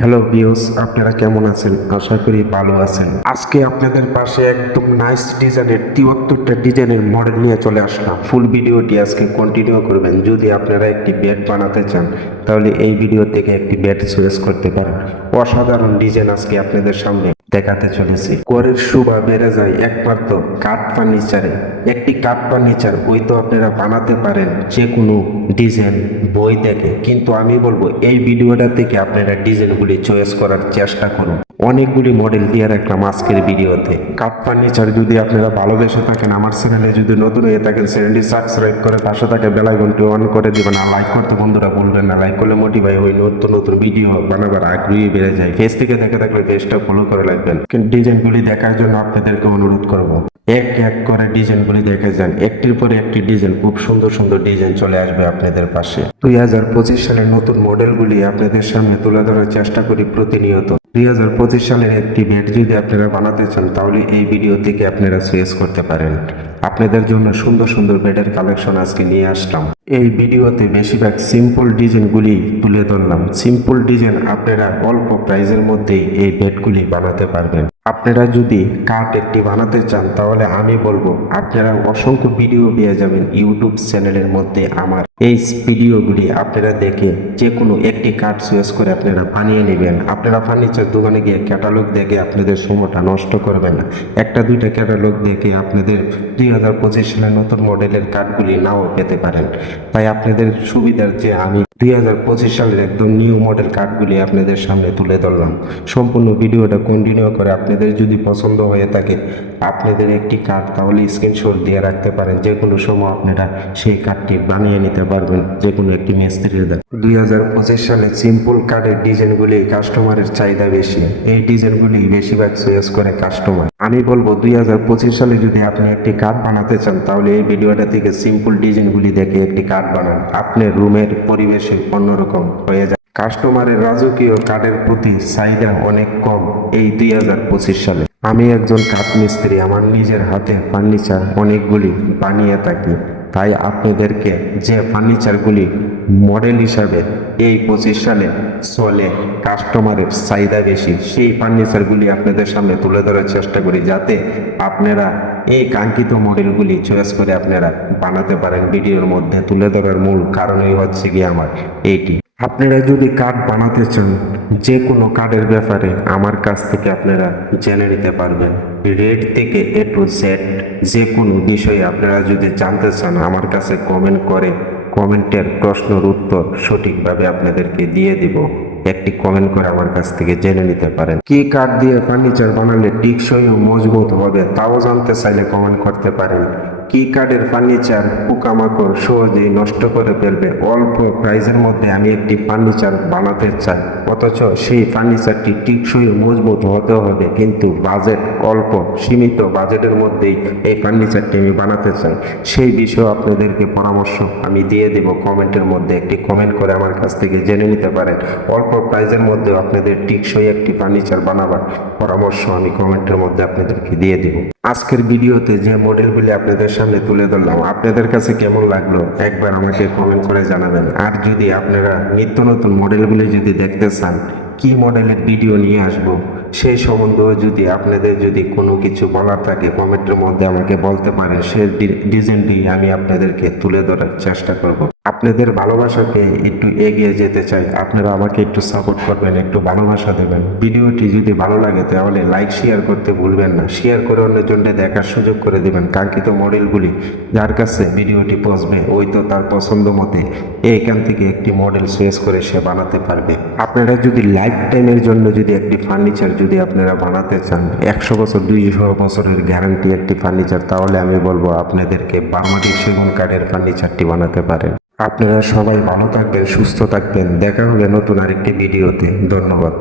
Hello বিওস আপনারা কেমন আছেন? আশা করি ভালো আছেন। আজকে আপনাদের পাশে একদম নাইস ডিজাইনের তিয়াত্তরটা ডিজাইনের মডেল নিয়ে চলে আসলাম। ফুল ভিডিওটি আজকে কন্টিনিউ করবেন। যদি আপনারা একটি ব্যাট বানাতে চান, তাহলে এই ভিডিও থেকে একটি ব্যাট চয়েস করতে পারেন। অসাধারণ ডিজাইন আজকে আপনাদের সামনে। দেখাতে চলেছি। করের শোভা বেড়ে যায় একমাত্র কাঠ ফার্নিচারে। একটি কাঠ ফার্নিচার ওই তো আপনারা বানাতে পারেন যে কোনো ডিজাইন বই দেখে কিন্তু আমি বলব, এই ভিডিওটা থেকে আপনারা ডিজাইনগুলি চয়েস করার চেষ্টা করুন। অনেকগুলি মডেল দিয়ে রাখলাম আজকের ভিডিওতে। কাপ ফার্নিচার যদি আপনারা ভালোবেসে থাকেন, আমার চ্যানেলে যদি নতুন হয়ে থাকেন চ্যানেলটি সাবস্ক্রাইব করে পাশে থাকে বেলায় ঘন্টি অন করে দেবেন আর লাইক করতে বন্ধুরা বলবেন না। লাইক করলে মোটিভাই ওই নতুন নতুন ভিডিও বানাবার আগ্রহী বেড়ে যায়। ফেস থেকে দেখে থাকলে পেজটা ফলো করে রাখবেন। ডিজাইনগুলি দেখার জন্য আপনাদেরকে অনুরোধ করব, এক এক করে ডিজাইনগুলি দেখে যান। একটির পরে একটি ডিজাইন খুব সুন্দর সুন্দর ডিজাইন চলে আসবে আপনাদের পাশে। দুই হাজার পঁচিশ সালের নতুন মডেলগুলি আপনাদের সামনে তুলে ধরার চেষ্টা করি প্রতিনিয়ত। দুই হাজার পঁচিশ সালের একটি বেড যদি আপনারা বানাতে চান, তাহলে এই ভিডিও থেকে আপনারা চয়েস করতে পারেন। আপনাদের জন্য সুন্দর সুন্দর বেডের কালেকশন আজকে নিয়ে আসলাম। এই ভিডিওতে বেশিরভাগ সিম্পল ডিজাইনগুলি তুলে ধরলাম। সিম্পল ডিজাইন আপনারা অল্প প্রাইজের মধ্যেই এই বেডগুলি বানাতে পারবেন। আপনারা যদি কাঠ একটি বানাতে চান, তাহলে আমি বলব, আপনারা অসংখ্য ভিডিও পেয়ে যাবেন ইউটিউব চ্যানেলের মধ্যে আমার এই ভিডিওগুলি আপনারা দেখে যে কোনো একটি কাঠ চয়েস করে আপনারা বানিয়ে নেবেন। আপনারা ফার্নিচার দোকানে গিয়ে ক্যাটালগ দেখে আপনাদের সময়টা নষ্ট করবেন না। একটা দুইটা ক্যাটালগ দেখে আপনাদের দুই হাজার পঁচিশ সালের নতুন মডেলের কাঠগুলি নাও পেতে পারেন। তাই আপনাদের সুবিধার যে আমি দুই হাজার পঁচিশ সালের একদম নিউ মডেল কার্ডগুলি আপনাদের সামনে তুলে ধরলাম। সম্পূর্ণ ভিডিওটা কন্টিনিউ করে আপনাদের যদি পছন্দ হয়ে থাকে আপনাদের একটি কার্ড তাহলে স্ক্রিনশট দিয়ে রাখতে পারেন, যে কোনো সময় আপনারা সেই কার্ডটি বানিয়ে নিতে পারবেন, যে কোনো একটি মিস্ত্রির দ্বারা। দুই হাজার পঁচিশ সালে সিম্পল কার্ডের ডিজাইনগুলি কাস্টমারের চাহিদা বেশি। এই ডিজাইনগুলি বেশিরভাগ চয়েস করে কাস্টমার আমি বলব, দুই হাজার পঁচিশ সালে যদি আপনি একটি কার্ড বানাতে চান, তাহলে এই ভিডিওটা থেকে সিম্পল ডিজাইনগুলি দেখে একটি কার্ড বানান। আপনার রুমের পরিবেশে অন্যরকম হয়ে যায় কাস্টমারের রাজকীয় কার্ডের প্রতি চাহিদা অনেক কম এই দুই হাজার পঁচিশ সালে। আমি একজন কাঠ মিস্ত্রি আমার নিজের হাতে ফার্নিচার অনেকগুলি বানিয়ে থাকি। তাই আপনাদেরকে যে ফার্নিচারগুলি মডেল হিসাবে এই পঁচিশ সালে চলে, কাস্টমারের চাহিদা বেশি, সেই ফার্নিচারগুলি আপনাদের সামনে তুলে ধরার চেষ্টা করি যাতে আপনারা এই কাঙ্ক্ষিত মডেলগুলি চয়েস করে আপনারা বানাতে পারেন। ভিডিওর মধ্যে তুলে ধরার মূল কারণই হচ্ছে কি আমার এইটি। আপনারা যদি কার্ড বানাতে চান যে কোনো কার্ডের ব্যাপারে আমার কাছ থেকে আপনারা জেনে নিতে পারবেন। রেড থেকে এ টু জেড যে কোনো বিষয়ে আপনারা যদি জানতে চান, আমার কাছে কমেন্ট করে কমেন্টের প্রশ্নের উত্তর সঠিকভাবে আপনাদেরকে দিয়ে দিব। একটি কমেন্ট করে আমার কাছ থেকে জেনে নিতে পারেন। কি কাঠ দিয়ে ফার্নিচার বানালে টিকসই ও মজবুত হবে, তাও জানতে চাইলে কমেন্ট করতে পারেন। কি কাঠের ফার্নিচার পোকামাকড় সহজেই নষ্ট করে ফেলবে? অল্প প্রাইজের মধ্যে আমি একটি ফার্নিচার বানাতে চাই। অথচ সেই ফার্নিচারটি টিকসই মজবুত হতে হবে। কিন্তু বাজেট অল্প, সীমিত বাজেটের মধ্যেই এই ফার্নিচারটি আমি বানাতে চাই। সেই বিষয়ে আপনাদেরকে পরামর্শ আমি দিয়ে দেব। কমেন্টের মধ্যে একটি কমেন্ট করে আমার কাছ থেকে জেনে নিতে পারেন। অল্প প্রাইজের মধ্যে আপনাদের টিকসই একটি ফার্নিচার বানাবার পরামর্শ আমি কমেন্টের মধ্যে আপনাদেরকে দিয়ে দিব। আজকের ভিডিওতে যে মডেলগুলি আপনাদের সামনে তুলে ধরলাম, আপনাদের কাছে কেমন লাগল একবার আমাকে কমেন্ট করে জানাবেন। আর যদি আপনারা নিত্য নতুন মডেলগুলি যদি দেখতে চান কি মডেলের ভিডিও নিয়ে আসব? সেই সম্বন্ধেও যদি আপনাদের যদি কোনো কিছু বলার থাকে, কমেন্টের মধ্যে আমাকে বলতে পারেন। সেই ডিজাইনটি আমি আপনাদেরকে তুলে ধরার চেষ্টা করব। আপনাদের ভালোবাসাকে একটু এগিয়ে যেতে চাই। আপনারা আমাকে একটু সাপোর্ট করবেন, একটু ভালোবাসা দেবেন। ভিডিওটি যদি ভালো লাগে, তাহলে লাইক শেয়ার করতে ভুলবেন না। শেয়ার করে অন্যজনকে দেখার সুযোগ করে দেবেন। কাঙ্ক্ষিত মডেলগুলি যার কাছে ভিডিওটি পৌঁছবে, ওই তো তার পছন্দ মতে এইখান থেকে একটি মডেল চয়েস করে সে বানাতে পারবে। আপনারা যদি লাইফ টাইমের জন্য যদি একটি ফার্নিচার যদি আপনারা বানাতে চান, একশো বছর, দুইশো বছরের গ্যারান্টি একটি ফার্নিচার তাহলে আমি বলব আপনাদেরকে বাংলাদেশ সেগুন কাঠের ফার্নিচারটি বানাতে পারেন। আপনারা সবাই ভালো থাকবেন, সুস্থ থাকবেন। দেখা হবে নতুন আরেকটি ভিডিওতে ধন্যবাদ।